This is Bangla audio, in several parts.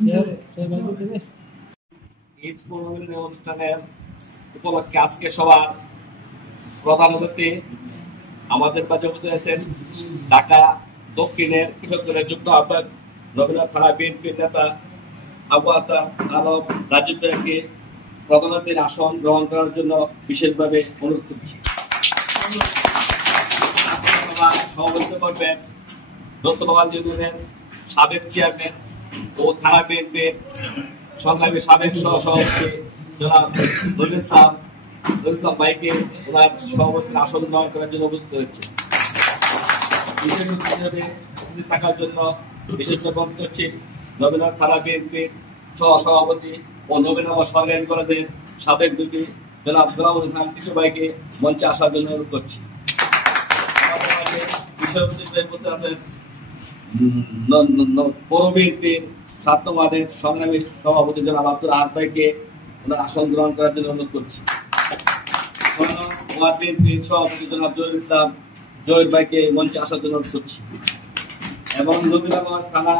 ঈদ পুনর্মিলনী অনুষ্ঠানের উপলক্ষে আজকে সবার প্রধান অতিথি আমাদের মাঝে উপস্থিত আছেন ঢাকা দক্ষিণের কৃষক দলের যুগ্ম আহ্বায়ক নবীনগর থানা বিএনপির নেতা আবু হাসান আলম রাজীব ভাইকে প্রধান অতিথির আসন গ্রহণ করার জন্য বিশেষভাবে অনুরোধ করছি। সভাপতিত্ব করবেন রসুলগঞ্জ ইউনিয়নের সাবেক চেয়ারম্যান ও থানা বিএনপির সংগ্রামী সাবেক সভাপতি জনাব নুরুল ইসলাম ভাইকে ওনার সভাপতির আসন গ্রহণ করার জন্য উপস্থিত হয়েছে। বিশেষ অতিথি হিসেবে উপস্থিত থাকার জন্য বিশেষভাবে অনুরোধ করছি নবীনগর থানা বিএনপির সহসভাপতি ও নবীনগর সরকারি কলেজের সাবেক দুটি জনাব গোলামুল খান টিটু ভাইকে মঞ্চে আসার জন্য অনুরোধ করছি। বিশেষ অতিথি হিসেবে উপস্থিত আছেন পৌর বিএনপির ৭ নং ওয়ার্ডের সংগ্রামী সভাপতি জনাব আব্দুল আহাদ ভাইকে ওনার আসন গ্রহণ করার জন্য অনুরোধ করছি। ওয়ার্ড বিএনপির সভাপতি জনাব জহির ইসলাম জহির ভাইকে মঞ্চে আসার জন্য অনুরোধ করছি এবং নবীনগর থানা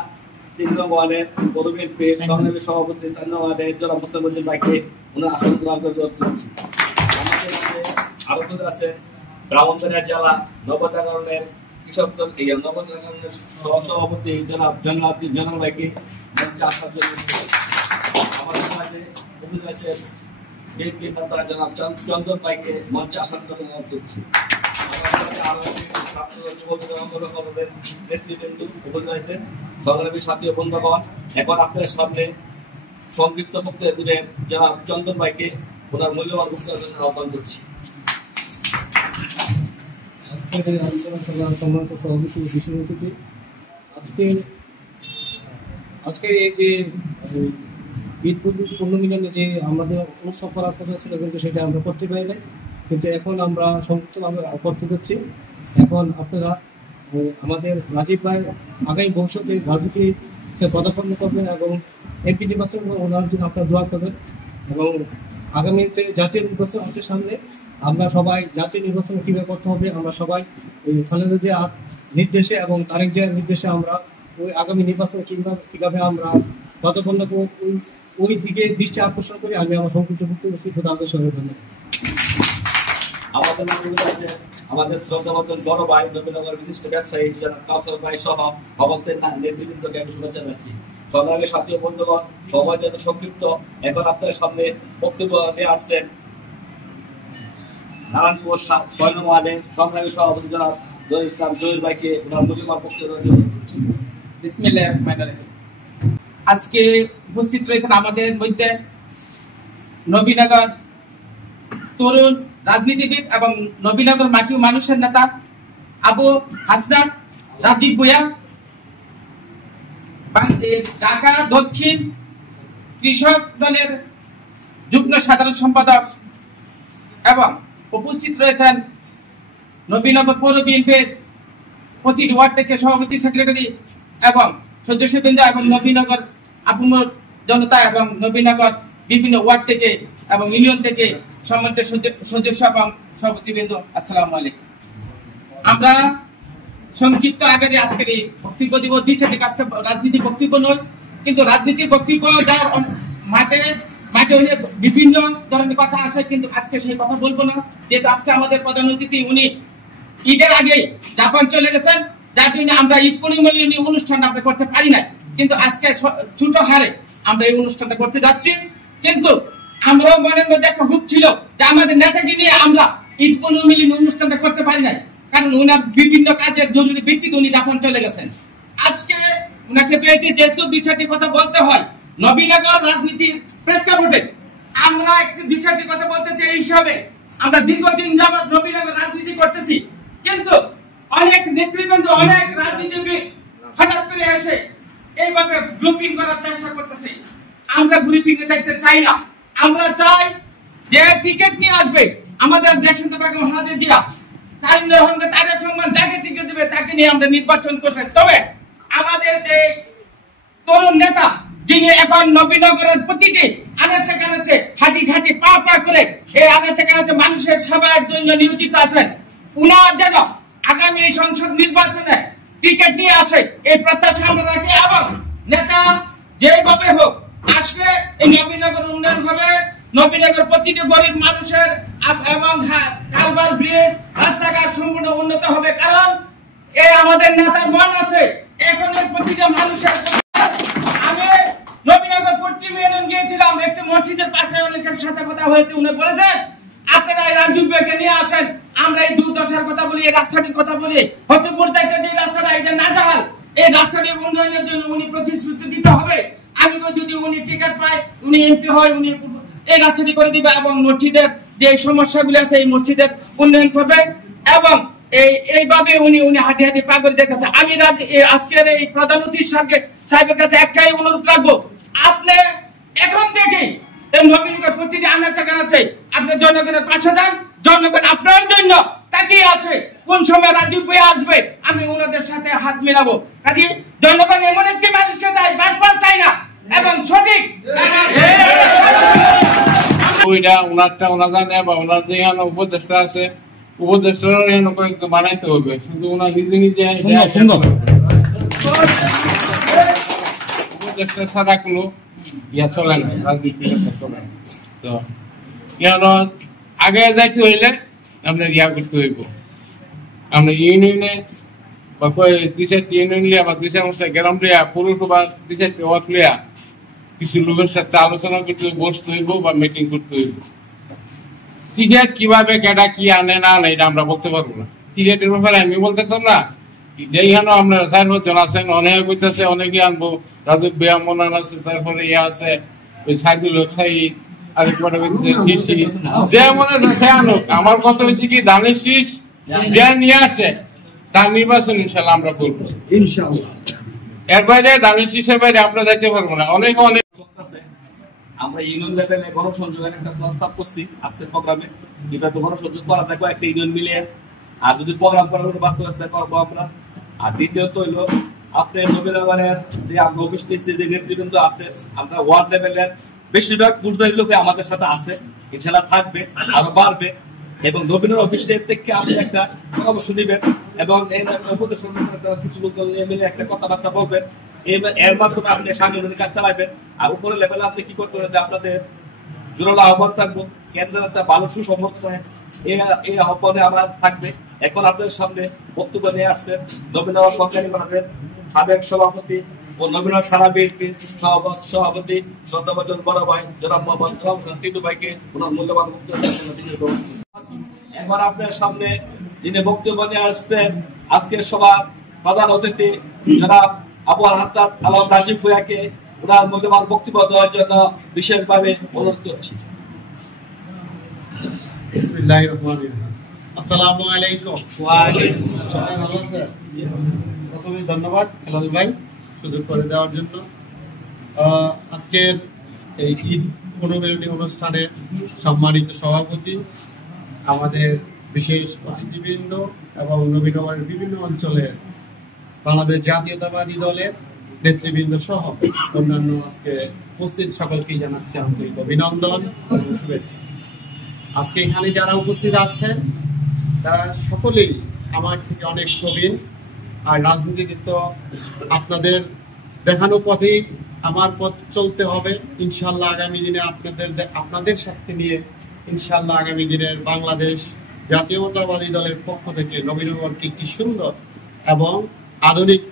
৩ নং ওয়ার্ডের পৌর বিএনপির সংগ্রামী সভাপতি ৪ নং ওয়ার্ডের জনাব মোস্তাক উদ্দিন ভাইকে ওনার আসন গ্রহণ করার জন্য অনুরোধ করছি। আমাদের মাঝে আরো আছেন ব্রাহ্মণবাড়িয়া জেলা নবজাগরণের কৃষক দল নবজাগরণের সহসভাপতি জনাব জনাল ভাইকে মঞ্চে আসার জন্য আমাদের মাঝে উপস্থিত আছেন বিএনপি নেতা জনাব চন্দন ভাইকে মঞ্চে আসার জন্য অনুরোধ করছি। নেতৃবৃন্দ উপস্থিত আছেন সংগ্রামী সাথী ও বন্ধুগণ। এখন আপনাদের সামনে সংক্ষিপ্ত বক্তব্য দিবেন জনাব চন্দন ভাইকে ওনার মূল্যবান বক্তব্যের জন্য আহ্বান করছি। আজকের এই যে ঈদ পুনর্মিলনে যে আমাদের অনুষ্ঠান করার কথা ছিল কিন্তু সেটা আমরা করতে পারি নাই, কিন্তু এখন আমরা সংযুক্তভাবে করতে যাচ্ছি। এখন আপনারা আমাদের রাজীব ভাই আগামী ভবিষ্যতে রাজনীতিতে পদার্পণ করবেন এবং এমপি নির্বাচন ওনার জন্য আপনারা দোয়া করবেন এবং আগামীতে জাতীয় নির্বাচন আছে সামনে। আমরা সবাই জাতীয় নির্বাচন কীভাবে করতে হবে আমরা সবাই খালেদা জিয়ার নির্দেশে এবং তারেক জিয়ার নির্দেশে আমরা ওই আগামী নির্বাচন কীভাবে আমরা পদার্পণ ওই দিকে দৃষ্টি আকর্ষণ করি। আমি আমার সংক্ষিপ্ত বক্তব্য আপনাদের সঙ্গে ধন্যবাদ। আমাদের শ্রদ্ধাবর্তন বড় ভাই নবীনগর বিশিষ্ট ব্যবসায়ী জনাব কাউসার ভাই সহ ভবন্তের নেতৃবৃন্দকে আমি শুভেচ্ছা জানাচ্ছি। সংগ্রামের সাথী বন্ধুগণ, সময় যত সংক্ষিপ্ত, এখন আপনাদের সামনে বক্তব্য নিয়ে আসছেন নারায়ণপুর ৬ নং ওয়ার্ডের সংগ্রামী সভাপতি জনাব জহির ইসলাম জহির ভাইকে ওনার মূল্যবান বক্তব্য দেওয়ার জন্য। বিসমিল্লাহির রহমানির রহিম। আজকে উপস্থিত রয়েছেন আমাদের মধ্যে নবীনগর তরুণ রাজনীতিবিদ এবং নবীনগর মাটি ও মানুষের নেতা আবু হাসনাত রাজীব ভূঁইয়া, ঢাকা দক্ষিণ কৃষক দলের যুগ্ম সাধারণ সম্পাদক এবং উপস্থিত রয়েছেন নবীনগর পৌর বিএনপির প্রতিটি ওয়ার্ড থেকে সভাপতি সেক্রেটারি এবং সদস্যবৃন্দ এবং নবীনগর আপামর জনতা এবং নবীনগর বিভিন্ন ওয়ার্ড থেকে এবং ইউনিয়ন থেকে সম্মানিত সদস্য এবং সভাপতিবৃন্দ, আসসালামু আলাইকুম। আমরা সংক্ষিপ্ত আকারে আজকের এই বক্তব্য দিব। রাজনীতি বক্তব্য নয়, কিন্তু রাজনীতির বক্তব্য যার মাঠে হলে বিভিন্ন ধরনের কথা আসে, কিন্তু আজকে সেই কথা বলবো না, যেহেতু আজকে আমাদের প্রধান অতিথি উনি ঈদের আগে জাপান চলে গেছেন, যার জন্য আমরা ঈদ পুনর্মিলনী অনুষ্ঠানটা আমরা করতে পারি না। কিন্তু আজকে ছোট হারে আমরা এই অনুষ্ঠানটা করতে যাচ্ছি, কিন্তু আমরাও মনের মধ্যে একটা হুক ছিল যে আমাদের নেতাকে নিয়ে আমরা ঈদ পুনর্মিলনী অনুষ্ঠানটা করতে পারি না, কারণ উনার বিভিন্ন কাজের জরুরি ভিত্তিতে উনি জাপান চলে গেছেন। আজকে উনাকে পেয়েছে, যেহেতু ২-৪টি কথা বলতে হয় নবীনগর রাজনীতির প্রেক্ষাপটে, আমরা একটু ২-৪টি কথা বলতে চাই। এই হিসাবে আমরা দীর্ঘদিন যাবৎ নবীনগর রাজনীতি করতেছি, কিন্তু অনেক নেতৃবৃন্দ অনেক রাজনীতিবিদ হঠাৎ করে এসে এইভাবে গ্রুপিং করার চেষ্টা করতেছে। আমরা গ্রুপিং এ দেখতে চাই না। আমরা চাই যে টিকিট নিয়ে আসবে আমাদের দেশনেত্রী বেগম খালেদা জিয়া, তারেক রহমান যাকে টিকিট দেবে তাকে নিয়ে আমরা নির্বাচন করবে। তবে আমাদের যে তরুণ নেতা যিনি এখন নবীনগরের প্রতিটি আনাচে কানাচে খাটি খাটি পা করে এই আনাচে কানাচে মানুষের সেবার জন্য নিয়োজিত আছেন, উনার যেন আগামী সংসদ নির্বাচনে টিকিট নিয়ে আসে এই প্রত্যাশা আমরা রাখি। এবং নেতা যেভাবে হোক আসলে এই নবীনগর উন্নয়ন হবে। নবীনগর প্রতিটি গরিব মানুষের এবং কালভার্ট ব্রিজ রাস্তাঘাট সম্পূর্ণ উন্নত হবে, কারণ এই আমাদের নেতার মন আছে। এখন এর প্রতিটা মানুষের আমি নবীনগর পশ্চিম ইউনিয়ন গিয়েছিলাম, একটি মসজিদের পাশে অনেকের সাথে কথা হয়েছে, উনি বলেছেন আপনারা এই রাজীব ভাইকে নিয়ে আসেন, আমরা এই দুর্দশার কথা বলি, এই রাস্তাটির কথা বলি। হতিপুর থেকে যে রাস্তাটা এটা নাজাহাল, এই রাস্তাটির উন্নয়নের জন্য উনি প্রতিশ্রুতি দিতে হবে। আমি যদি উনি টিকিট পায়, উনি এমপি হয়, উনি এই রাস্তাটি করে দিবে এবং মসজিদের যে সমস্যাগুলি আছে এই মসজিদের উন্নয়ন করবে। এবং এইভাবে উনি হাঁটি হাঁটি পা করে দেখতেছে। আমি আজকের এই প্রধান অতিথি সাহেবের কাছে একটাই অনুরোধ রাখবো, আপনি এখন থেকেই এই নবীনগর প্রতিটি আনাচে কানাচে আপনি জনগণের পাশে যান। জনগণ আপনার জন্য তাকিয়ে আছে, কোন সময় রাজীব ভাই আসবে আমি ওনাদের সাথে হাত মিলাবো। কাজে জনগণ এমন একটি মানুষকে চাই, বারবার চাই না, এবং সঠিক ওইটা ওনারটা ওনা জানে বা ওনার যে উপদেষ্টা আছে উপদেষ্টারও কয়েকটা বানাইতে হবে, শুধু ওনার নিজে নিজে উপদেষ্টা ছাড়া কোনো ইয়া চলে না, রাজনীতি চলে না। তো আগে যাইতে হইলে আপনার ইয়া করতে হইব, আমরা ইউনিয়নে বা দুই চারটি ইউনিয়ন লিয়া বা দুই চার গ্রাম লিয়া পৌরসভা দুই চারটি ওয়ার্ড লিয়া কিছু লোকের সাথে আলোচনা করতে বসতে হইব বা মিটিং করতে হইব। টিকিট কিভাবে কেটা কি আনে না আনে এটা আমরা বলতে পারবো না। টিকিটের ব্যাপারে আমি বলতে পারতাম না, যেখানে আপনার 4 বছর আছেন, অনেকে কইতেছে অনেকে আনবো, রাজীব ভাইয়া মনান আছে, তারপরে ইয়ে আছে ওই সাইদুল হক সাইদ, আরেকবার যে মনে আছে আনুক। আমার কথা হচ্ছে কি, ধানের শীষ যে নিয়ে আসে তার নির্বাচন ইনশাল্লাহ আমরা করবো, ইনশাল্লাহ। এর বাইরে ধানের শীষের বাইরে আমরা যাইতে পারবো না। অনেক আমরা ইউনিয়ন লেভেলে গণসংযোগের একটা প্রস্তাব করছি আজকের প্রোগ্রামে, কিভাবে গণসংযোগ করা থাকবো একটা ইউনিয়ন মিলিয়ে, আর যদি প্রোগ্রাম করার বাস্তবায়িত করবো আমরা। আর দ্বিতীয়ত হইলো আপনার নবীনগরের যে আমরা অফিস নিচ্ছি যে নেতৃবৃন্দ আছে, আমরা ওয়ার্ড লেভেলের বেশিরভাগ পূজারী লোক আমাদের সাথে আছে, ইনশাল্লাহ থাকবে, আরো বাড়বে। এবং নবীনগর অফিসের থেকে আপনি একটা পরামর্শ নিবেন এবং কিছু লোক নিয়ে মিলে একটা কথাবার্তা বলবেন, এর মাধ্যমে আপনি সাংগঠনিক কাজ চালাবেন। আর উপরের লেভেলে আপনি কি করতে হবে, আপনাদের জোরালো আহ্বান থাকবো, কেন্দ্রের ভালো সুসম্মত এই আহ্বানে আমার থাকবে। এখন আপনাদের সামনে বক্তব্য নিয়ে আসছেন নবীনগর সরকারি কলেজের সাবেক সভাপতি ও নবীনগর থানা বিএনপির সভাপতি শ্রদ্ধাভাজন বড় ভাই জনাব মোহাম্মদ গোলাম হোসেন টিটু ভাইকে ওনার মূল্যবান বক্তব্য। এখন আপনাদের সামনে যিনি বক্তব্য নিয়ে আসছেন আজকের সভার প্রধান অতিথি জনাব আবু হাসনাত আলম রাজীব ভাইয়াকে ওনার মূল্যবান বক্তব্য দেওয়ার জন্য বিশেষভাবে অনুরোধ করছি। আসসালামু আলাইকুম। সবাই ভালো আছেন? প্রথমে ধন্যবাদ হেলাল ভাই সুযোগ করে দেওয়ার জন্য। আজকের এই ঈদ পুনর্মিলনী অনুষ্ঠানের সম্মানিত সভাপতি, আমাদের বিশেষ অতিথিবৃন্দ এবং নবীনগরের বিভিন্ন অঞ্চলের বাংলাদেশ জাতীয়তাবাদী দলের নেতৃবৃন্দ সহ অন্যান্য আজকে উপস্থিত সকলকেই জানাচ্ছি আন্তরিক অভিনন্দন এবং শুভেচ্ছা। আজকে এখানে যারা উপস্থিত আছেন তারা সকলেই আমার থেকে অনেক প্রবীণ, আর রাজনীতিতে তো আপনাদের দেখানো পথেই আমার পথ চলতে হবে ইনশাল্লাহ। আগামী দিনে আপনাদের সাথে নিয়ে ইনশাল্লাহ আগামী দিনের বাংলাদেশ জাতীয়তাবাদী দলের পক্ষ থেকে নবীনগরকে একটি সুন্দর এবং আধুনিক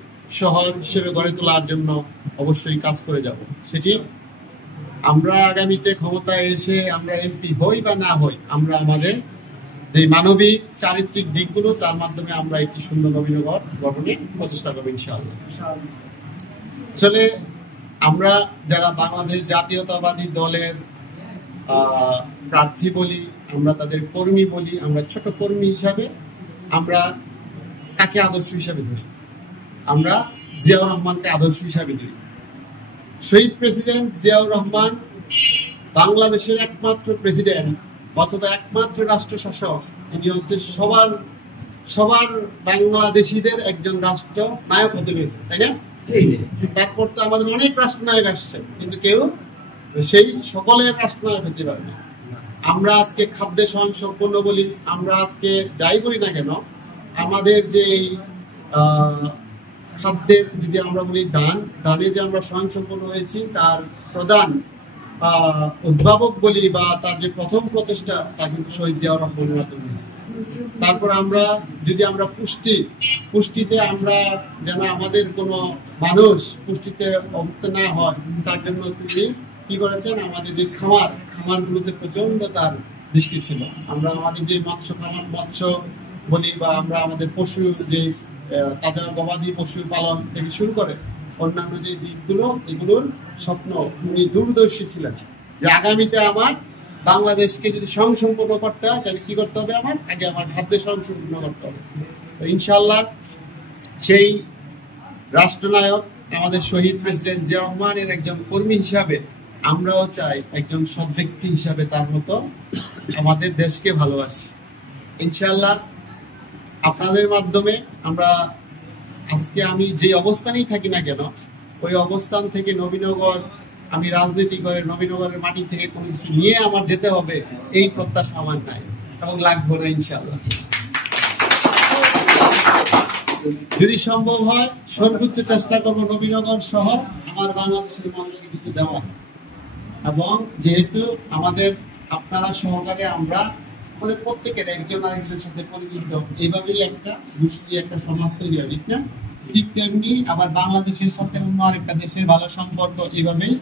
শহর হিসেবে গড়ে তোলার জন্য অবশ্যই কাজ করে যাব। সেটি আমরা আগামীতে ক্ষমতায় এসে আমরা এমপি হই বা না হই, আমরা আমাদের যে মানবিক চারিত্রিক দিকগুলো তার মাধ্যমে আমরা একটি সুন্দর নবীনগর গঠনে প্রচেষ্টা করবো ইনশাআল্লাহ। আসলে আমরা যারা বাংলাদেশ জাতীয়তাবাদী দলের প্রার্থী বলি, আমরা তাদের কর্মী বলি, আমরা ছোট কর্মী হিসাবে আমরা তাকে আদর্শ হিসাবে ধরি, আমরা জিয়াউর রহমানকে আদর্শ হিসাবে ধরি। শহীদ প্রেসিডেন্ট জিয়াউর রহমান বাংলাদেশের একমাত্র প্রেসিডেন্ট অথবা একমাত্র রাষ্ট্র শাসক, তিনি হচ্ছে সবার বাংলাদেশিদের একজন রাষ্ট্র নায়ক হতে পেরেছে, তাই না? তারপর তো আমাদের অনেক রাষ্ট্রনায়ক আসছে, কিন্তু কেউ সেই সকলের রাষ্ট্রনায়ক হতে পারেনি। আমরা আজকে খাদ্যে স্বয়ংসম্পূর্ণ বলি, আমরা আজকে যাই বলি না কেন, আমাদের যে খাদ্যের যদি আমরা বলি দানে যে আমরা স্বয়ংসম্পূর্ণ হয়েছি, তার প্রধান উদ্ভাবক বলি বা তার যে প্রথম প্রচেষ্টা, তা কিন্তু শহীদ জিয়াউর রহমানের মাধ্যমে হয়েছে। তারপর আমরা যদি আমরা পুষ্টিতে আমরা যেন আমাদের কোনো মানুষ পুষ্টিতে অভুক্ত না হয়, তার জন্য তিনি কি করেছেন, আমাদের যে খামারগুলোতে প্রচন্ড তার দৃষ্টি ছিল। আমরা আমাদের যে মৎস্য বলি বা আমরা আমাদের পশু যে তাজা গবাদি পশু পালন থেকে শুরু করে অন্যান্য যে দিকগুলো, এগুলোর স্বপ্ন উনি দূরদর্শী ছিলেন যে আগামীতে আমার বাংলাদেশকে যদি স্বয়ংসম্পূর্ণ করতে হয় তাহলে কি করতে হবে, আগে আমার খাদ্যে স্বয়ংসম্পূর্ণ করতে হবে। তো ইনশাআল্লাহ সেই রাষ্ট্রনায়ক আমাদের শহীদ প্রেসিডেন্ট জিয়া রহমানের একজন কর্মী হিসাবে আমরাও চাই একজন সৎ ব্যক্তি হিসাবে তার মতো আমাদের দেশকে ভালোবাসি। ইনশাআল্লাহ আপনাদের মাধ্যমে আমরা আজকে আমি যে অবস্থানেই থাকি না কেন, ওই অবস্থান থেকে নবীনগর, আমি রাজনীতি করে নবীনগরের মাটি থেকে কোনো কিছু নিয়ে আমার যেতে হবে এই প্রত্যাশা আমার নাই এবং লাগবো না। ইনশাআল্লাহ যদি সম্ভব হয় সর্বোচ্চ চেষ্টা করবো নবীনগর সহ আমার বাংলাদেশের মানুষকে কিছু দেওয়া। এবং যেহেতু আমাদের আপনারা সহকারে আমরা আমাদের প্রত্যেকের একজন আরেকজনের সাথে পরিচিত, এইভাবেই একটা গোষ্ঠী, একটা সমাজ তৈরি হয়, ঠিক না? ঠিক তেমনি আবার বাংলাদেশের সাথে অন্য আরেকটা দেশের ভালো সম্পর্ক, এইভাবেই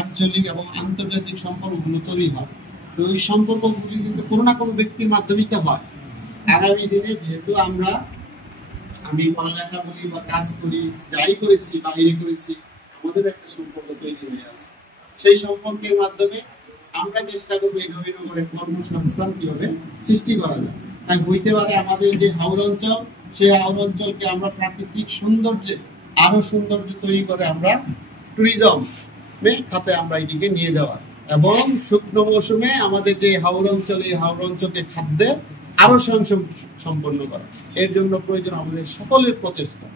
আঞ্চলিক এবং আন্তর্জাতিক সম্পর্কগুলো তৈরি হয়। তো ওই সম্পর্কগুলি কিন্তু কোনো না কোনো ব্যক্তির মাধ্যমেই তো হয়। আগামী দিনে যেহেতু আমি পড়ালেখা বলি বা কাজ করি, যাই করেছি বাইরে করেছি, আমাদের একটা সম্পর্ক তৈরি হয়ে আছে। সেই সম্পর্কের মাধ্যমে আমরা চেষ্টা করবো এই নবীনগরের কর্মসংস্থান কিভাবে সৃষ্টি করা যায়। তাই হইতে পারে আমাদের যে হাওড় অঞ্চল, সেই হাওড় অঞ্চলকে আমরা প্রাকৃতিক সৌন্দর্যে আরো সৌন্দর্য তৈরি করে আমরা ট্যুরিজম খাতে আমরা এটিকে নিয়ে যাওয়ার, এবং শুকনো মৌসুমে আমাদের যে হাওড় অঞ্চল, এই হাওড় অঞ্চলকে খাদ্যে আরো সম্পন্ন করা। এর জন্য প্রয়োজন আমাদের সকলের প্রচেষ্টা।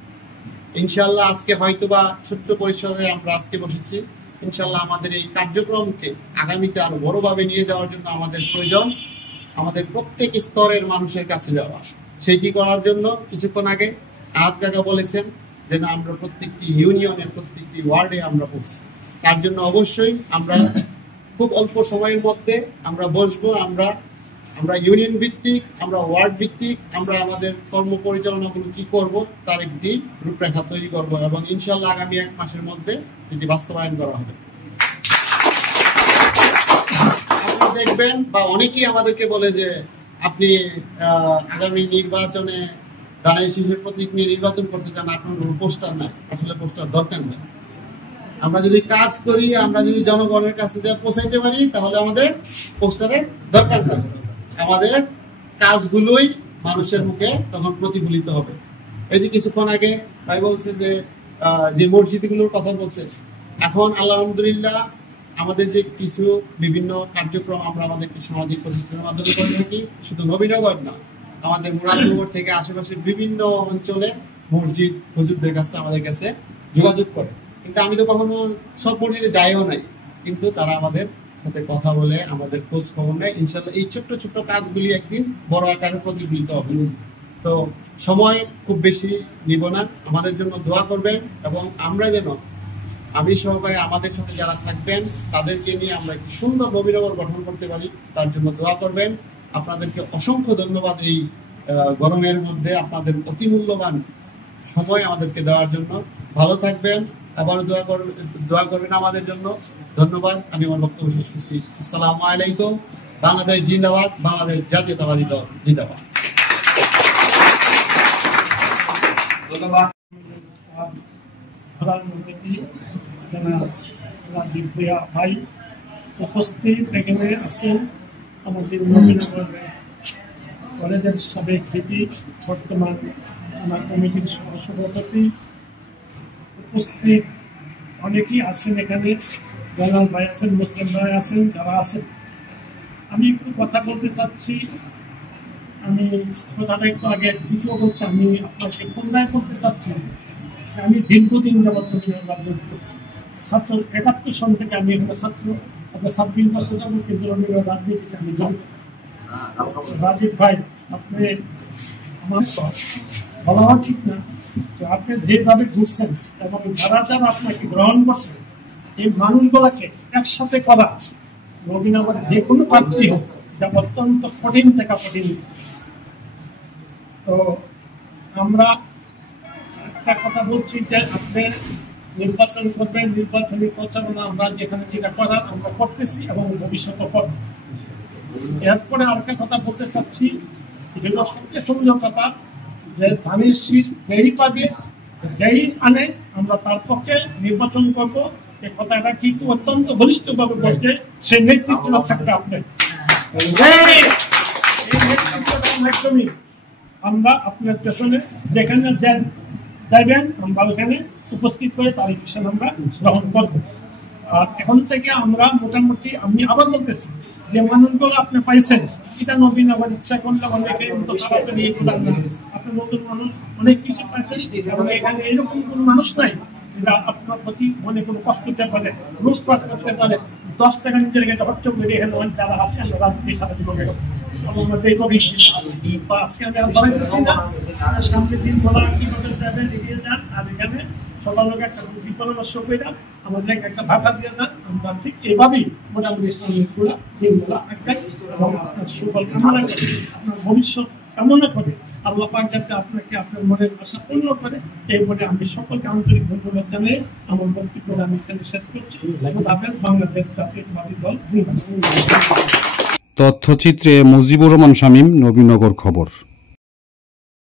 ইনশাআল্লাহ আজকে হয়তোবা ছোট্ট পরিসরে আমরা আজকে বসেছি, ইনশাআল্লাহ আমাদের এই কার্যক্রমকে আগামীতে আরো বড়ভাবে নিয়ে যাওয়ার জন্য আমাদের প্রয়োজন আমাদের প্রত্যেক স্তরের মানুষের কাছে যাওয়া। সেইটি করার জন্য কিছুক্ষণ আগে আহাদ কাকা বলেছেন যে না, আমরা প্রত্যেকটি ইউনিয়নের প্রত্যেকটি ওয়ার্ডে আমরা পড়ছি। তার জন্য অবশ্যই আমরা খুব অল্প সময়ের মধ্যে আমরা বসবো, আমরা ইউনিয়ন ভিত্তিক, আমরা ওয়ার্ড ভিত্তিক, আমরা আমাদের কর্ম পরিচালনাগুলো কি করব তার একটি রূপরেখা তৈরি করব, এবং ইনশাআল্লাহ আগামী 1 মাসের মধ্যে এটি বাস্তবায়ন করা হবে। আপনারা দেখবেন বা অনেকেই আমাদেরকে বলে যে আপনি আগামী নির্বাচনে দাঁড়িয়ে শিশুর প্রতীক নিয়ে নির্বাচন করতে চান, আপনার কোনো পোস্টার নাই। আসলে পোস্টার দরকার নেই। আমরা যদি কাজ করি, আমরা যদি জনগণের কাছে যা পৌঁছাইতে পারি, তাহলে আমাদের পোস্টারের দরকার নেই। আমাদের কাজগুলোই মানুষের মুখে তখন প্রতিফলিত হবে। এই যে কিছুক্ষণ আগে ভাই বলছে যে মসজিদগুলোর কথা বলছে, এখন আল্লাহ আলহামদুলিল্লাহ আমাদের যে কিছু বিভিন্ন কার্যক্রম আমরা আমাদের সামাজিক প্রতিষ্ঠানের মাধ্যমে করে থাকি, শুধু নবীনগর না, আমাদের মুরাদনগর থেকে আশেপাশের বিভিন্ন অঞ্চলে মসজিদ হুজুরদের কাছে আমাদের কাছে যোগাযোগ করে। কিন্তু আমি তো কখনো সব মসজিদে যাইও নাই, কিন্তু তারা আমাদের সাথে কথা বলে আমাদের খোঁজ খবর নেয়। ইনশাআল্লাহ এই ছোট্ট ছোট্ট কাজগুলি একদিন বড় আকারে প্রতিফলিত হবে। তো সময় খুব বেশি নিব না, আমাদের জন্য দোয়া করবেন, এবং আমরা যেন আমি সহকারে আমাদের সাথে যারা থাকবেন তাদেরকে নিয়ে আমরা একটি সুন্দর নবীনগর গঠন করতে পারি, তার জন্য দোয়া করবেন। আপনাদেরকে অসংখ্য ধন্যবাদ এই গরমের মধ্যে আপনাদের অতি মূল্যবান সময় আমাদেরকে দেওয়ার জন্য। ভালো থাকবেন, আবারও দোয়া করবেন আমাদের জন্য। ধন্যবাদ। আমি আমার বক্তব্য শেষ করছি। আসসালামু আলাইকুম। বাংলাদেশ জিন্দাবাদ, বাংলাদেশ জাতীয়তাবাদী দল জিন্দাবাদ। ধন্যবাদ। প্রধানমন্ত্রী রাজীব ভূঁইয়া ভাই উপস্থিত এখানে আছেন, আমাদের নবীনগর কলেজের সাবেক ভিপি, বর্তমান থানা কমিটির সভাপতি, উপস্থিত অনেকেই আছেন এখানে, জালাল ভাই আছেন, মুসলিম ভাই আছেন, যারা আছেন। আমি একটু কথা বলতে চাচ্ছি। আমি কথাটা একটু আগে কিছু বলছি, আমি আপনাকে পুনরায় বলতে চাচ্ছি আমি দীর্ঘদিন যাবত রাজনীতি করছি। ছাত্র 71 সন থেকে আমি এখানে ছাত্র, 26 বছর যাবো, কিন্তু আমি রাজনীতিতে আমি জানছি। রাজীব ভাই, আপনি আমার বলা ঠিক না, আপনি যেভাবে ঘুরছেন এবং যারা যারা আপনাকে গ্রহণ করছে এই মানুষগুলাকে একসাথে করা নবীনগর যে কোনো প্রার্থী হোক যা অত্যন্ত কঠিন থেকে কঠিন। তো আমরা একটা কথা বলছি যে আপনি নির্বাচন করবেন, নির্বাচনী প্রচারণা আমরা যেখানে যেটা করার আমরা করতেছি এবং ভবিষ্যতে করব। এরপরে আরেকটা কথা বলতে চাচ্ছি, যেটা সবচেয়ে সুন্দর কথা, যে ধানের শীষ যেই পাবে যেই আনে আমরা তার পক্ষে নির্বাচন করব। এই কথাটা কিন্তু অত্যন্ত ঘনিষ্ঠভাবে বলছে, সে নেতৃত্ব থাকবে আপনার। এই নেতৃত্বটার মাধ্যমে আমরা আপনার পেছনে যেখানে যাবেন আমরা ওখানে উপস্থিত হয়ে তার ইলেকশন আমরা গ্রহণ করব। আর এখন থেকে আমরা মোটামুটি, আমি আবার বলতেছি, যে মানুষগুলো আপনি পাইছেন এটা নবীন আবার ইচ্ছা করলে অনেকে তাড়াতাড়ি এগুলো আপনি নতুন মানুষ অনেক কিছু পাইছেন এবং এখানে এরকম কোন মানুষ নাই যেটা আপনার প্রতি মনে কোনো কষ্ট দিতে পারে, লুটপাট করতে পারে, 10 টাকা নিজের কাছে খরচ করে এখানে যারা আছে আমরা রাজনীতির সাথে যোগ দেবো। আজকে আমি আর বলাইতেছি না, সামনের দিন বলা কিভাবে যাবেন এগিয়ে যান। আর এখানে সবার লোক একটা বুদ্ধি পরামর্শ করে আমাদের একটা ভাটা দিয়ে যান। আমরা ঠিক এভাবেই মোটামুটি ইসলামিকগুলা দিনগুলা আগাই এবং আপনার সুফল কামনা করে, আপনার ভবিষ্যৎ কামনা করে আল্লাহ পাক যাতে আপনাকে আপনার মনের আশা পূর্ণ করে, এই বলে আমি সকলকে আন্তরিক ধন্যবাদ জানাই আমার বক্তব্য আমি এখানে শেষ করছি। বাংলাদেশ জাতীয়তাবাদী দল। তথ্যচিত্রে মুজিবুর রহমান শামীম, নবীনগর খবর।